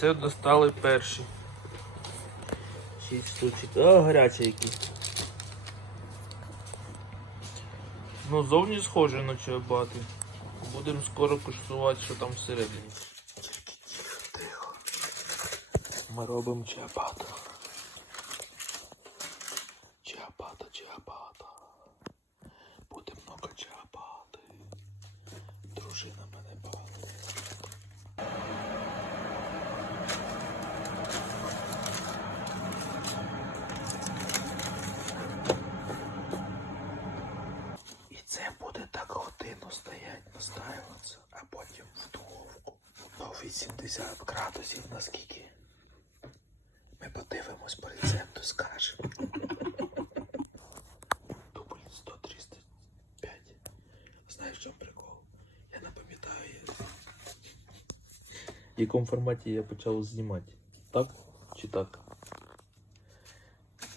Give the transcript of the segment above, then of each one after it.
Це достали перші. Шість штучок. А, гарячі які. Ну, зовні схоже на чиабати. Будемо скоро куштувати, що там всередині. Тихо. Ми робимо чиабату. Чиабата, чиабата. Буде много чиабати. Дружина це буде так годину стоять, настаюватися, а потім в духовку по 80 градусів наскільки. Ми подивимось по рецепту, скажемо. Дубль 135. Знаєш, в чому прикол? Я не пам'ятаю. В якому форматі я почав знімати? Так чи так?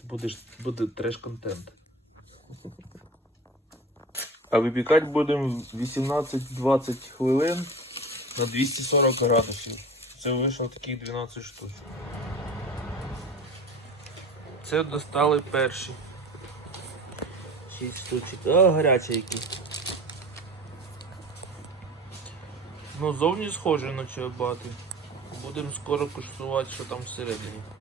Будеш, буде треш-контент. А випікати будемо 18-20 хвилин на 240 градусів. Це вийшло таких 12 штук. Це достали перші. 6 штучок. А, гарячі які. Ну, зовні схоже на чиабати. Будемо скоро куштувати, що там всередині.